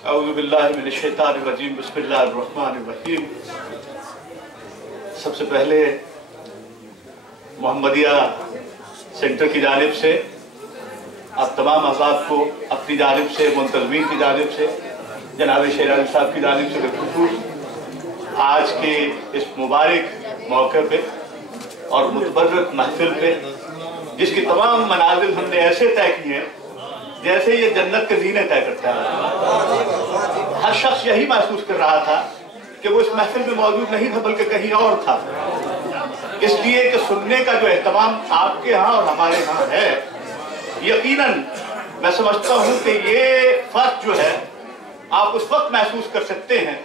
अऊज़ु बिल्लाहि मिनश्शैतानिर्रजीम बिस्मिल्लाहिर्रहमानिर्रहीम। सबसे पहले मोहम्मदिया सेंटर की जानिब से आप तमाम अहबाब को अपनी जानिब से, मुंतज़मीन की जानिब से, जनाब शेर अली साहब की जानिब से बिलखुसूस आज के इस मुबारक मौके पे और मुतबर्रक महफिल पे, जिसकी तमाम मनाजिल हमने ऐसे तय किए हैं जैसे ये जन्नत के ज़ीने तय करता है। हर शख्स यही महसूस कर रहा था कि वो इस महफिल में मौजूद नहीं था बल्कि कहीं और था, इसलिए कि सुनने का जो एहतमाम आपके यहाँ और हमारे यहाँ है, यकीनन मैं समझता हूँ कि ये फर्क जो है आप उस वक्त महसूस कर सकते हैं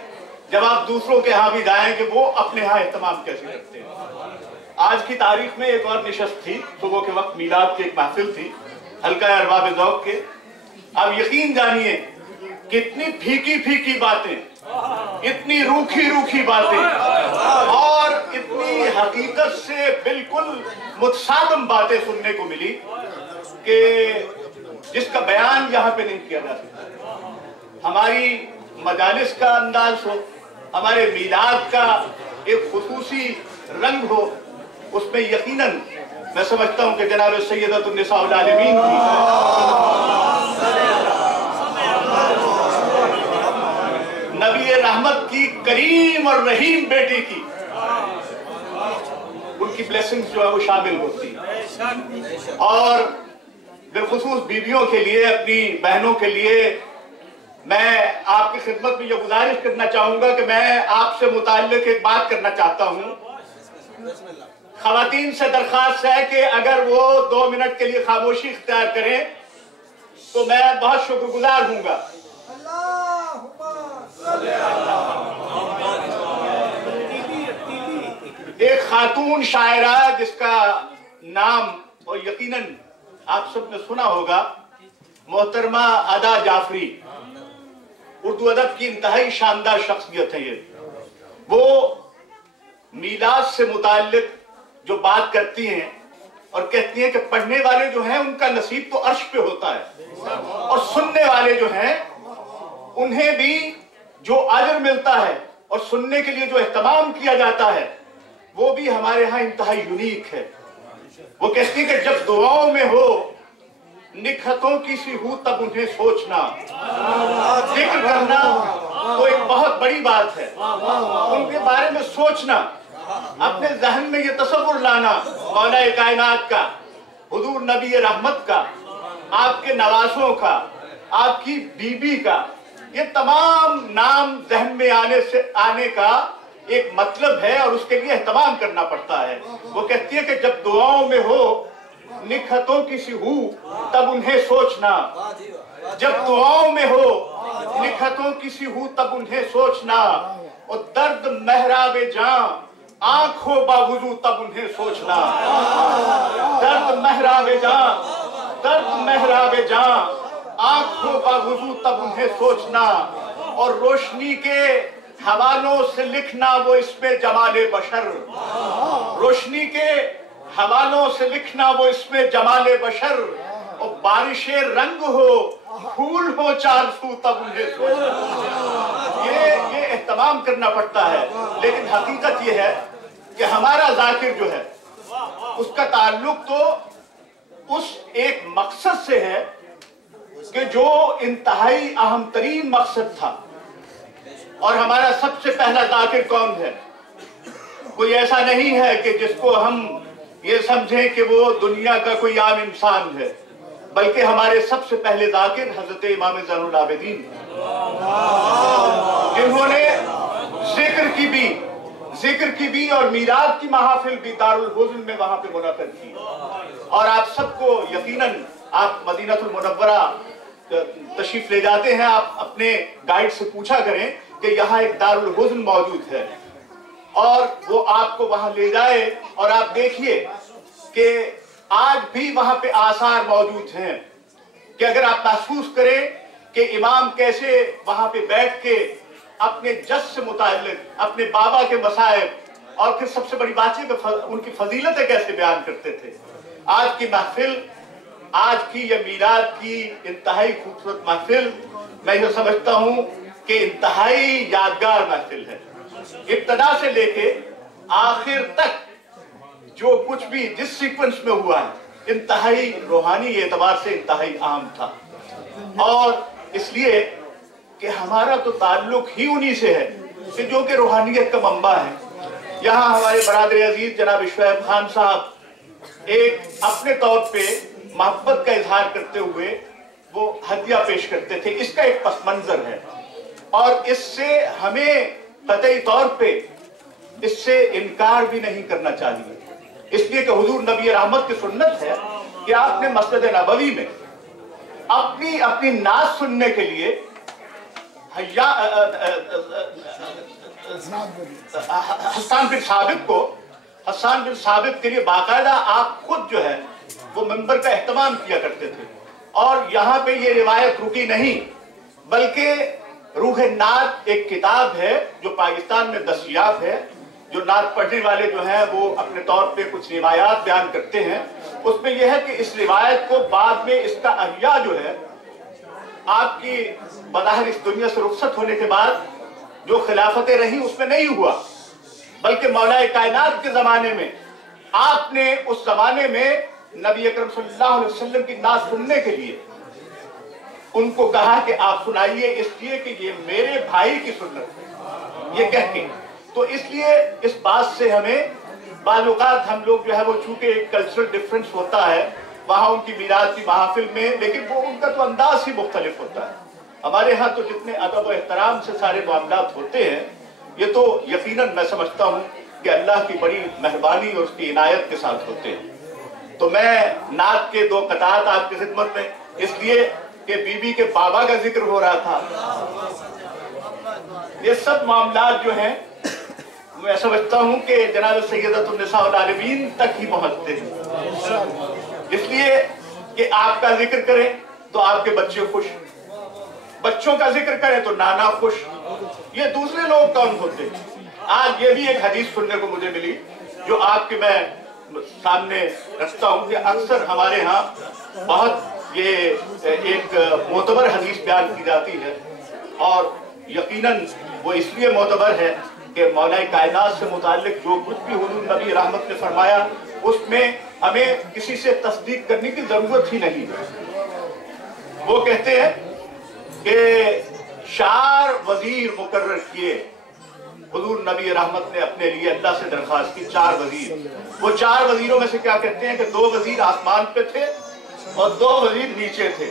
जब आप दूसरों के यहाँ भी जाएं कि वो अपने यहाँ एहतमाम कैसे करते हैं। आज की तारीख में एक और निशस्त थी, सुबह के वक्त मीलाद की एक महफिल थी हल्का अरबाब ज़ौक़ के। अब यकीन जानिए कितनी फीकी फीकी बातें, इतनी रूखी रूखी बातें और इतनी हकीकत से बिल्कुल मुतसादम बातें सुनने को मिली कि जिसका बयान यहाँ पे नहीं किया जा सकता। हमारी मजालिस का अंदाज हो, हमारे मीलाद का एक खुसूसी रंग हो, उसमें यकीनन मैं समझता हूं कि जनाब सैयदतुन निसाउल आलमीन की, नबी रहमत की करीम और रहीम बेटी की, उनकी ब्लेसिंग्स जो है वो शामिल होती है। और बिलखुसूस बीवियों के लिए, अपनी बहनों के लिए मैं आपकी खिदमत में ये गुजारिश करना चाहूंगा कि मैं आपसे मुताल्लिक एक बात करना चाहता हूं। खवातीन से दरख्वास्त है कि अगर वो 2 मिनट के लिए खामोशी इख्तियार करें तो मैं बहुत शुक्रगुजार हूंगा। एक खातून शायरा जिसका नाम और यकीनन आप सब ने सुना होगा, मोहतरमा अदा जाफरी, उर्दू अदब की इंतहाई शानदार शख्सियत है। ये वो मीलाद से मुताल्लिक जो बात करती हैं और कहती हैं कि पढ़ने वाले जो हैं उनका नसीब तो अर्श पे होता है और सुनने वाले जो हैं उन्हें भी जो अजर मिलता है और सुनने के लिए जो एहतमाम किया जाता है वो भी हमारे यहाँ इंतहाई यूनिक है। वो कहती है कि जब दुआओं में हो निखतों की सी हूँ तब उन्हें सोचना, जिक्र करना तो एक बहुत बड़ी बात है, उनके बारे में सोचना, अपने जहन में ये तसव्वुर लाना मौलाए कायनात का, हुजूर नबी रहमत का, आपके नवासों का, आपकी बीबी का, ये तमाम नाम जहन में आने का एक मतलब है और उसके लिए एहतमाम करना पड़ता है। वो कहती है कि जब दुआओं में हो निखतों की सी हूँ तब उन्हें सोचना, जब दुआओं में हो निखतों की सी हूँ तब उन्हें सोचना, और दर्द महराबे जां आंखों बावजू तब उन्हें सोचना। दर्द महराबे जां, दर्द महराबे जां आंखों बावजू तब उन्हें सोचना, और रोशनी के हवालों से लिखना वो इसमें जमाले बशर, रोशनी के हवालों से लिखना वो इसमें जमाले बशर, और बारिशे रंग हो फूल हो चार सू तब उन्हें सोचना। ये एहतमाम करना पड़ता है। लेकिन हकीकत ये है कि हमारा जाकिर जो है उसका ताल्लुक तो उस एक मकसद से है कि जो इंतहाई अहम तरीन मकसद था। और हमारा सबसे पहला जाकिर कौन है? कोई ऐसा नहीं है कि जिसको हम ये समझें कि वो दुनिया का कोई आम इंसान है, बल्कि हमारे सबसे पहले जाकिर हजरत इमाम ज़ैनुल आबिदीन, जिन्होंने जिक्र की भी और मीलाद की महफिल भी दारुल हुज़्न में वहां पे मुनक़्क़िद की। और आप सबको यकीनन, आप मदीनतुल मुनव्वरा तशरीफ ले जाते हैं, आप अपने गाइड से पूछा करें कि यहाँ एक दारुल हुज़्न मौजूद है और वो आपको वहां ले जाए और आप देखिए कि आज भी वहां पे आसार मौजूद हैं कि अगर आप महसूस करें कि इमाम कैसे वहां पे बैठ के अपने जज से मुताल्लिक, अपने बाबा के मसाइब और फिर सबसे बड़ी बात है उनकी फजीलतें कैसे बयान करते थे। आज की महफिल, आज की यह मीलाद की इंतहाई खूबसूरत महफिल मैं ये समझता हूँ कि इंतहाई यादगार महफिल है। इब्तदा से लेके आखिर तक जो कुछ भी जिस सीक्वेंस में हुआ है, इंतहाई रूहानी एतबार से इंतहाई अहम था। और इसलिए कि हमारा तो ताल्लुक ही उन्हीं से है कि जो कि रूहानियत का मंबा है। यहाँ हमारे बरादर अजीज जनाब शुएब खान साहब एक अपने तौर पे मोहब्बत का इजहार करते हुए वो हदिया पेश करते थे, इसका एक पस मंजर है। और इससे हमें कतई तौर पे इससे इनकार भी नहीं करना चाहिए, इसलिए कि हुजूर नबी रहमत की सुन्नत है कि आपने मस्जिद नबवी में अपनी अपनी नाज सुनने के लिए हस्सान बिन साबित के लिए बाकायदा आप खुद जो है वो मिंबर का एहतमाम किया करते थे। और यहाँ पे ये रिवायत रुकी नहीं, बल्कि रूह नात एक किताब है जो पाकिस्तान में दस्तयाब है, जो नात पढ़ने वाले जो हैं वो अपने तौर पे कुछ रिवायात बयान करते हैं। उसमें यह है कि इस रिवायत को बाद में इसका अहिया जो है आपकी बज़ाहिर इस दुनिया से रुखसत होने के बाद जो खिलाफतें रही उसमें नहीं हुआ, बल्कि मौलाए कायनात के जमाने में आपने उस जमाने में नबी अकरम सल्लल्लाहु अलैहि वसल्लम की नात सुनने के लिए उनको कहा कि आप सुनाइए, इसलिए कि ये मेरे भाई की सुन्नत है, ये कह के। तो इसलिए इस बात से हमें बाज़ औक़ात हम लोग जो है वो चूंकि एक कल्चरल डिफरेंस होता है वहाँ उनकी मीराद की महफिल में, लेकिन वो उनका तो अंदाज ही मुख्तलिफ होता है। हमारे यहाँ तो जितने अदब और एहतराम से सारे मामलात होते हैं, ये तो यकीनन मैं समझता हूँ कि अल्लाह की बड़ी मेहरबानी और उसकी इनायत के साथ होते हैं। तो मैं नात के दो कतात आपकी खिदमत में, इसलिए कि बीबी के बाबा का जिक्र हो रहा था, ये सब मामलात जो हैं मैं समझता हूँ कि जनाब सैयदतुन निसाउल आलमीन तक ही पहुँचते हैं। इसलिए कि आपका जिक्र करें तो आपके बच्चे खुश, बच्चों का जिक्र करें तो नाना खुश, ये दूसरे लोग कौन होते हैं। आज ये भी एक हदीस सुनने को मुझे मिली जो आपके मैं सामने रखता हूँ कि अक्सर हमारे यहाँ बहुत ये एक मोतबर हदीस बयान की जाती है, और यकीनन वो इसलिए मोतबर है कि मौलाए कायनात से मुताल्लिक जो कुछ भी हुजूर नबी रहमत ने फरमाया उसमें हमें किसी से तस्दीक करने की जरूरत ही नहीं है। वो कहते हैं कि 4 वजीर मुकर्रर किए हुजूर नबी रहमत ने अपने लिए, अल्लाह से दरखास्त की 4 वजीर। वो 4 वजीरों में से क्या कहते हैं कि 2 वजीर आसमान पे थे और 2 वजीर नीचे थे।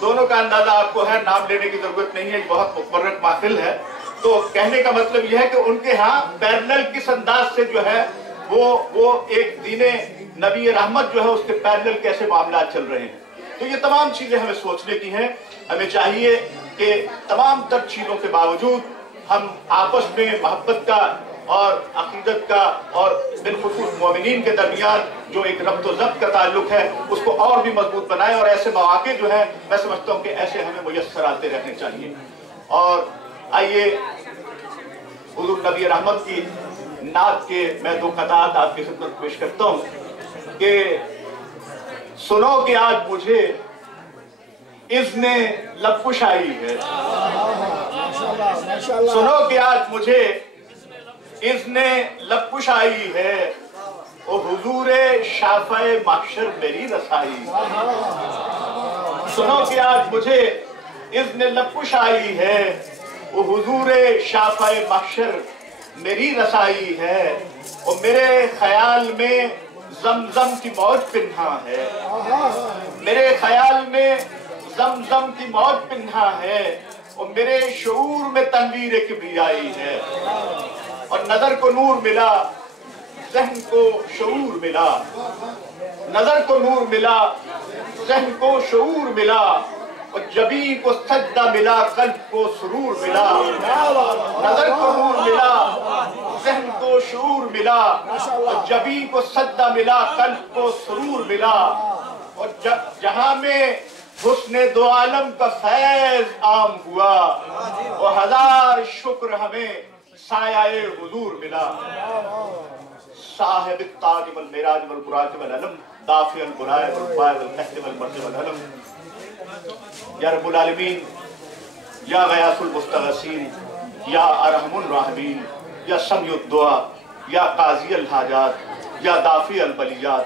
दोनों का अंदाजा आपको है, नाम लेने की जरूरत नहीं है, बहुत मुबर्रक महफिल है। तो कहने का मतलब यह है कि उनके यहाँ पैरेलल किस अंदाज से जो है वो एक दीने नबी रहमत जो है उसके पैरेलल कैसे मामला चल रहे हैं। तो ये तमाम चीजें हमें सोचने की हैं। हमें चाहिए कि तमाम तर चीजों के बावजूद हम आपस में मोहब्बत का और अकीदत का और बिलखुसूस मोमिनीन के दरमियान जो एक रब्त व ज़ब्त का ताल्लुक है उसको और भी मजबूत बनाए। और ऐसे मौके जो है मैं समझता हूँ कि ऐसे हमें मुयस्सर आते रहने चाहिए। और आइए हुजूर नबी रहमत की नात के मैं 2 कतात आपकी खिदमत पेश करता हूँ कि सुनो कि आज मुझे इज़्ने लबकुशाई है, सुनो कि आज मुझे इज़्ने लबकुशाई है, ओ हुजूरे शाफ़े महशर मेरी रसाई। सुनो कि आज मुझे इज़्ने लबकुशाई है, ओ हुजूरे शाफ़े महशर मेरी रसाई है, और मेरे ख्याल में ज़मज़म की मौत पिन्हा है, मेरे ख्याल में ज़मज़म की मौत पिन्हा है, और मेरे शऊर में तनवीर किब्रियाई है। और नजर को नूर मिला, ज़हन को शऊर मिला, नजर को नूर मिला, ज़हन को शऊर मिला, और जबी को सजदा मिला, कल्ब को सुरूर मिला। नजर को नूर मिला, ज़हन को शऊर मिला, और जबी को सजदा मिला, कल्ब को सुरूर मिला। और जहां में हुस्ने दो आलम का फैज आम हुआ, और 1000 शुक्र हमें सायाए हुजूर मिला। साहिब ताज वल मिराज वल बुराक वल अलम, दाफिअल बुराए वल फाय वल कहत वल मर्ज वल अलम। या रब्बुल आलमीन, या गयासुल मुस्तगसीन, या अरहमुर राहिमीन, या समीउद दुआ, या काज़ी अल हाजात, या दाफ़ी अल बलियात,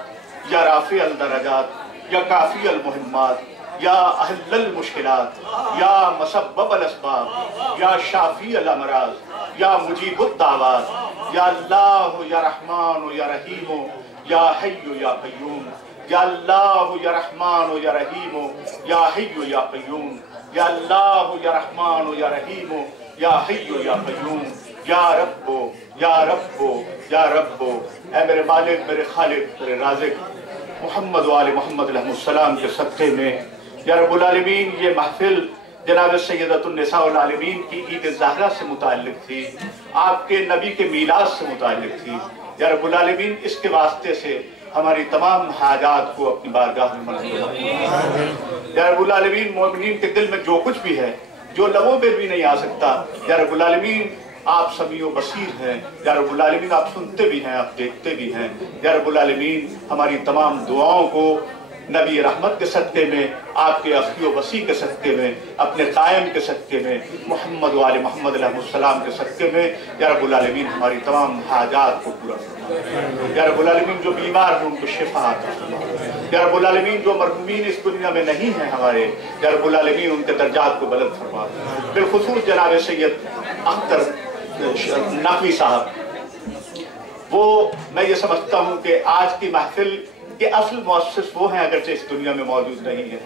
या राफ़ी अल दरजात, या काफ़ी अल मुहिम्मात, या अहल्लल मुश्किलात, या मसब्बब अल अस्बाब, या शाफ़ी अल अमराज, या मुजीबुद दावात, या अल्लाह या रहमान या रहीम, या हय्यु या क़य्यूम, या अल्लाह या रहमान या रहीम, या हय्यु या क़य्यूम, या अल्लाह या रहमान या रहीम, या हय्यु या क़य्यूम, या रब्बो या रब्बो या रब्बो। ऐ मेरे मालिक, मेरे खालिक, मेरे राज़िक, मोहम्मद वाले मोहम्मद अलैहिस्सलाम के सदक़े में या रब्बुल आलमीन, ये महफिल जनाब सैयदतुन निसाउल आलमीन की ईद ज़हरा से मुताल्लिक़ थी, आपके नबी के मीलाद से मुताल्लिक़ थी। या रब्बुल आलमीन, इसके वास्ते से हमारी तमाम हाजात को अपनी बारगाह में मंजूर फरमा। या रब्बुल आलमीन, मोमिनीन के दिल में जो कुछ भी है, जो लबों पे भी नहीं आ सकता, या रब्बुल आलमीन आप समीओ बसीर हैं। या रब्बुल आलमीन, आप सुनते भी हैं, आप देखते भी हैं। या रब्बुल आलमीन, हमारी तमाम दुआओं को नबी रहमत के सदक़े में, आपके अख़ियो वसी के सदक़े में, अपने कायम के सदक़े में, मोहम्मद वाले मोहम्मद अलैहिस्सलाम के सदक़े में, या रब्बुल आलमीन हमारी तमाम हाजात को पूरा फरमा। या रब्बुल आलमीन, जो बीमार हैं उनको शिफा अता फरमा। या रब्बुल आलमीन, जो मरहूमीन इस दुनिया में नहीं हैं हमारे, या रब्बुल आलमीन उनके दर्जात को बुलंद फरमा। बिलखुसूस जनाब सैयद अख्तर नकवी साहब, वो मैं ये समझता हूँ कि आज की महफिल के असल मुअस्सिस वो हैं, अगरचे इस दुनिया में मौजूद नहीं है।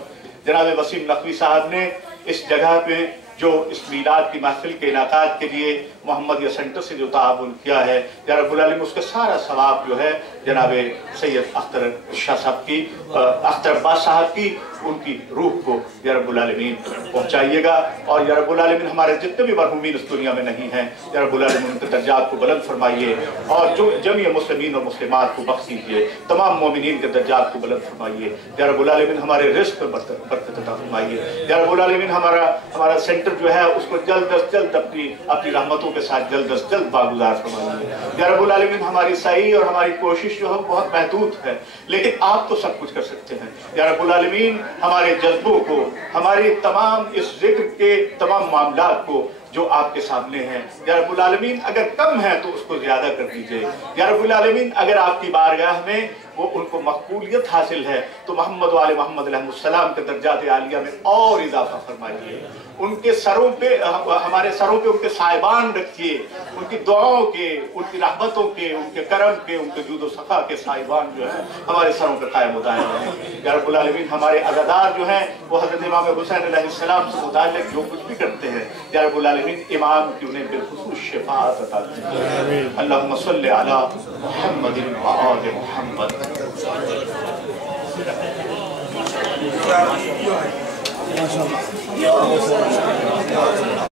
जनाब वसीम नकवी साहब ने इस जगह पे जो इस मीलाद की महफिल के इनाकात के लिए मोहम्मदिया सेंटर से जो ताउन किया है, या रब्बुल आलमीन उसका सारा सवाब जो है जनाब सैयद अख्तर शाह साहब की, अख्तर अब्बास साहब की, उनकी रूह को या रब्बुल आलमीन पहुँचाइएगा। और या रब्बुल आलमीन हमारे जितने भी मरहूमीन इस दुनिया में नहीं हैं, या रब्बुल आलमीन उनके दर्जात को बुलंद फरमाइए, और जो जमीय मुस्लिमीन और मुस्लिमात को बख्श दीजिए, तमाम मोमिनीन के दर्जात को बुलंद फरमाइए। या रब्बुल आलमीन हमारे रिज़्क़ में बरकत अता फरमाइए। या रब्बुल आलमीन हमारा सेंटर जो है उसको जल्द अज जल्द अपनी रहमतों के साथ जल्द अज जल्द बागुजार फरमाइए। या रब्बुल आलमीन, हमारी सही और हमारी कोशिश जो है बहुत महदूद है, लेकिन आप तो सब कुछ कर सकते हैं। या रब्बुल आलमीन, हमारे जज्बों को, हमारी तमाम इस जिक्र के तमाम मामलात को जो आपके सामने हैं, या रब्बुल आलमीन अगर कम है तो उसको ज्यादा कर दीजिए। या रब्बुल आलमीन, अगर आपकी बारगाह में वो उनको मकबूलियत हासिल है तो मोहम्मद वाले मोहम्मद अलैहिस्सलाम के दर्जात आलिया में और इजाफा फरमाइए। उनके सरों पे, हमारे सरों पे उनके साहिबान रखिए, उनकी दुआओं के, उनकी रहमतों के, उनके करम के, उनके जूदो सफ़ा के साहिबान जो है हमारे सरों पे कायम उदायम हैं। या रब्बुल आलमीन, हमारे अज़ादार जो हैं वो हज़रत इमाम हुसैन अलैहिस्सलाम से मुताल्लिक़ जो कुछ भी करते हैं, या रब्बुल आलमीन इमाम की उन्हें बिलखुसूस शिफ़ाअत अता कीजिए। अल्लाहुम्मा सल्लि अला मुहम्मदिन व आलि मुहम्मद।